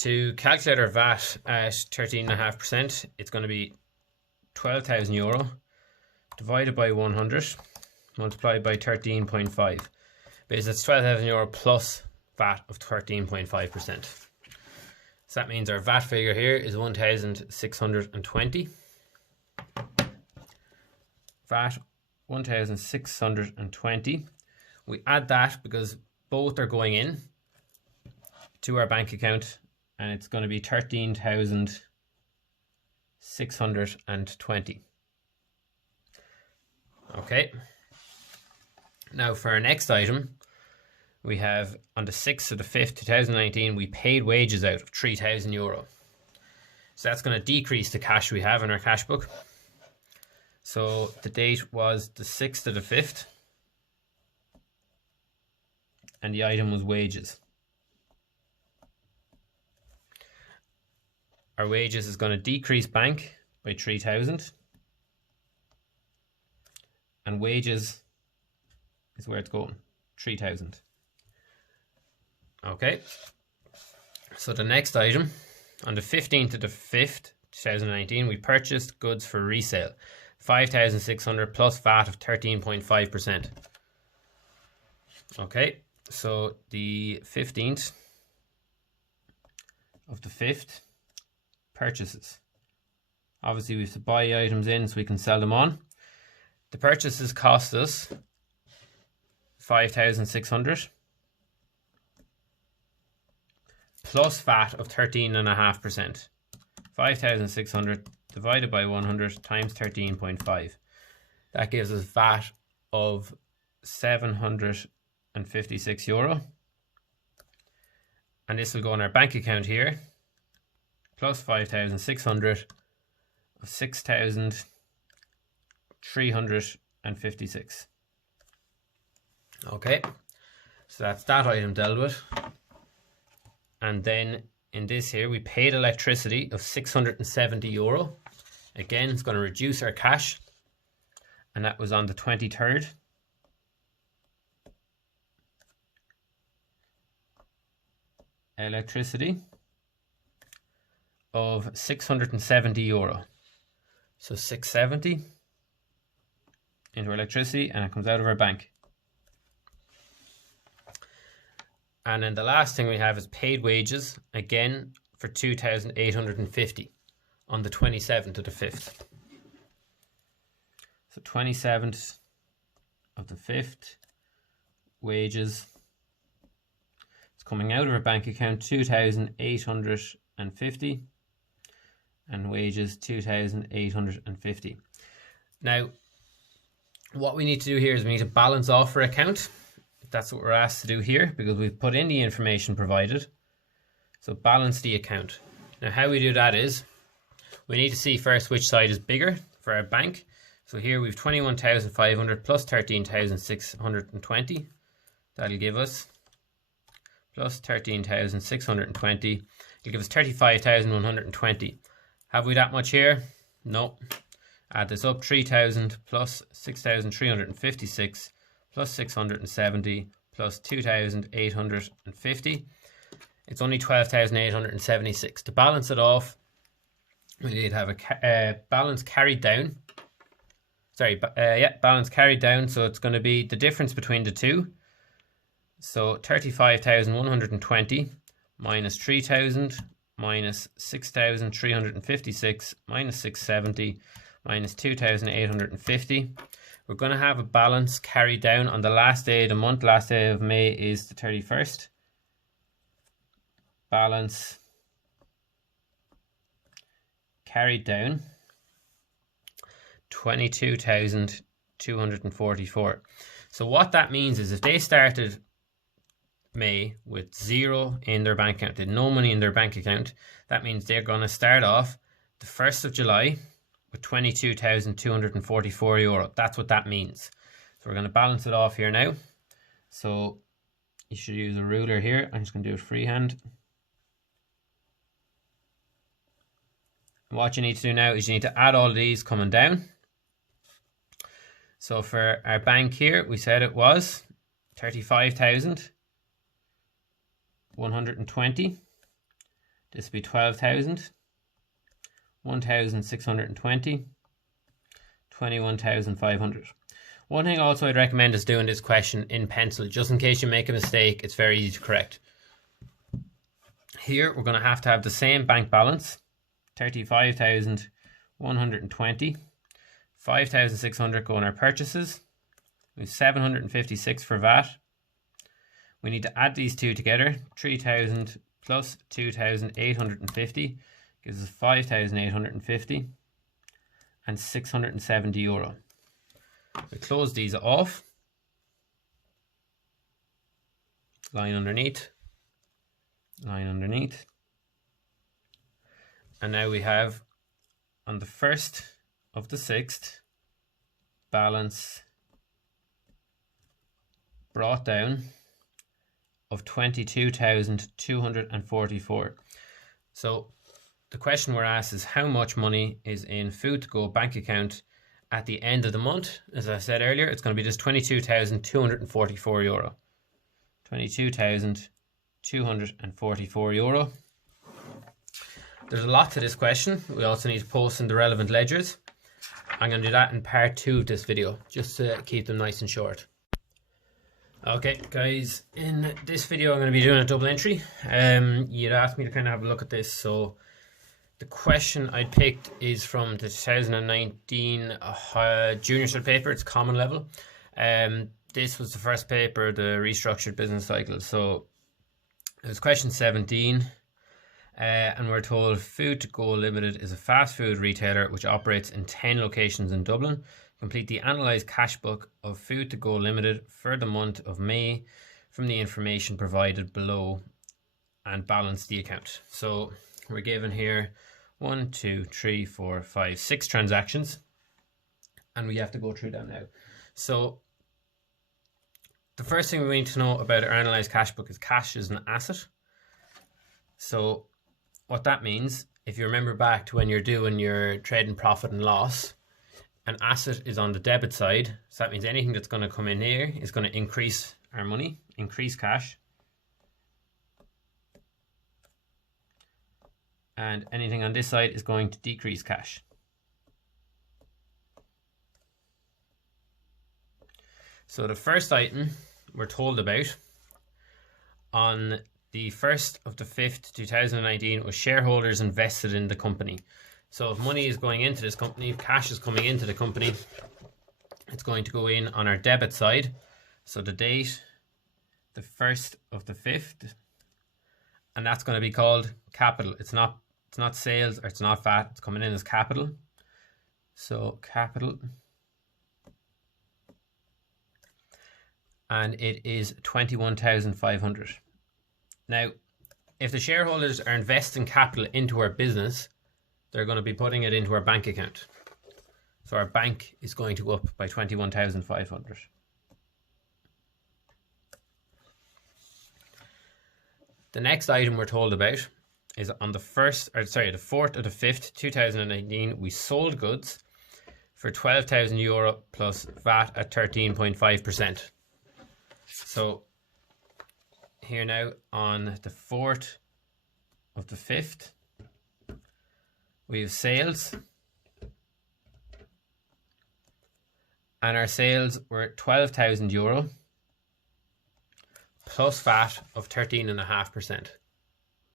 To calculate our VAT at 13.5%, it's going to be €12,000 divided by 100 multiplied by 13.5, because it's €12,000 plus VAT of 13.5%. So that means our VAT figure here is 1,620. VAT 1,620. We add that because both are going in to our bank account, and it's going to be 13,620. Okay. Now for our next item, we have on the 6th of the 5th, 2019, we paid wages out of €3,000. So that's going to decrease the cash we have in our cash book. So the date was the 6th of the 5th, and the item was wages. Our wages is going to decrease bank by 3,000, and wages is where it's going, 3,000. Okay, so the next item, on the 15th of the 5th, 2019, we purchased goods for resale, 5,600 plus VAT of 13.5%. Okay, so the 15th of the 5th, purchases. Obviously we have to buy items in so we can sell them on. The purchases cost us 5,600 plus VAT of 13.5%. 5,600 divided by 100 times 13.5. That gives us VAT of €756. And this will go in our bank account here, plus 5,600 of 6,356. Okay, so that's that item dealt with. And then in this here, we paid electricity of €670. Again, it's going to reduce our cash. And that was on the 23rd. Electricity of €670. So 670 into electricity, and it comes out of our bank. And then the last thing we have is paid wages, again for 2,850 on the 27th of the 5th. So 27th of the 5th, wages. It's coming out of our bank account, 2,850, and wages 2,850. Now, what we need to do here is we need to balance off our account. That's what we're asked to do here because we've put in the information provided. So balance the account. Now how we do that is we need to see first which side is bigger for our bank. So here we've 21,500 plus 13,620. That'll give us plus 13,620. It'll give us 35,120. Have we that much here? No. Add this up, 3,000 plus 6,356 plus 670 plus 2,850. It's only 12,876. To balance it off, we need to have a balance carried down. Balance carried down. So it's going to be the difference between the two. So 35,120 minus 3,000 minus 6,356 minus 670 minus 2,850. We're going to have a balance carried down on the last day of the month. Last day of May is the 31st. Balance carried down 22,244. So what that means is if they started May with zero in their bank account, they had no money in their bank account, that means they're going to start off the 1st of July with €22,244. That's what that means. So we're going to balance it off here now. So you should use a ruler here. I'm just going to do it freehand. And what you need to do now is you need to add all of these coming down. So for our bank here, we said it was 35,120 This would be 12,000, 1,620, 21,500. One thing also I'd recommend is doing this question in pencil, just in case you make a mistake. It's very easy to correct. Here we're going to have the same bank balance, 35,120, 5,600 go on our purchases. We have 756 for VAT. We need to add these two together. 3,000 plus 2,850 gives us 5,850 and €670. We close these off. Line underneath. Line underneath. And now we have on the 1st of the 6th balance brought down of 22,244. So the question we're asked is how much money is in Food to Go bank account at the end of the month. As I said earlier, it's going to be just €22,244. €22,244. There's a lot to this question. We also need to post in the relevant ledgers. I'm going to do that in part 2 of this video, just to keep them nice and short. Okay guys, in this video I'm going to be doing a double entry. You'd asked me to kind of have a look at this, so the question I picked is from the 2019 junior cert paper. It's common level. This was the first paper, the restructured business cycle. So it was question 17, and we're told Food to Go Limited is a fast food retailer which operates in 10 locations in Dublin. Complete the analysed cash book of Food to Go Limited for the month of May from the information provided below and balance the account. So we're given here 1, 2, 3, 4, 5, 6 transactions, and we have to go through them now. So the first thing we need to know about our analysed cash book is cash is an asset. So what that means, if you remember back to when you're doing your trading profit and loss, an asset is on the debit side. So that means anything that's going to come in here is going to increase our money, increase cash. And anything on this side is going to decrease cash. So the first item we're told about on the 1st of the 5th, 2019 was shareholders invested in the company. So if money is going into this company, if cash is coming into the company, it's going to go in on our debit side. So the date, the 1st of the 5th, and that's going to be called capital. It's not sales, or it's not VAT, it's coming in as capital. So capital. And it is 21,500. Now, if the shareholders are investing capital into our business, they're going to be putting it into our bank account. So our bank is going to go up by 21,500. The next item we're told about is on the 4th of the 5th, 2019, we sold goods for €12,000 plus VAT at 13.5%. So here now on the 4th of the 5th, we have sales, and our sales were €12,000 plus VAT of 13.5%.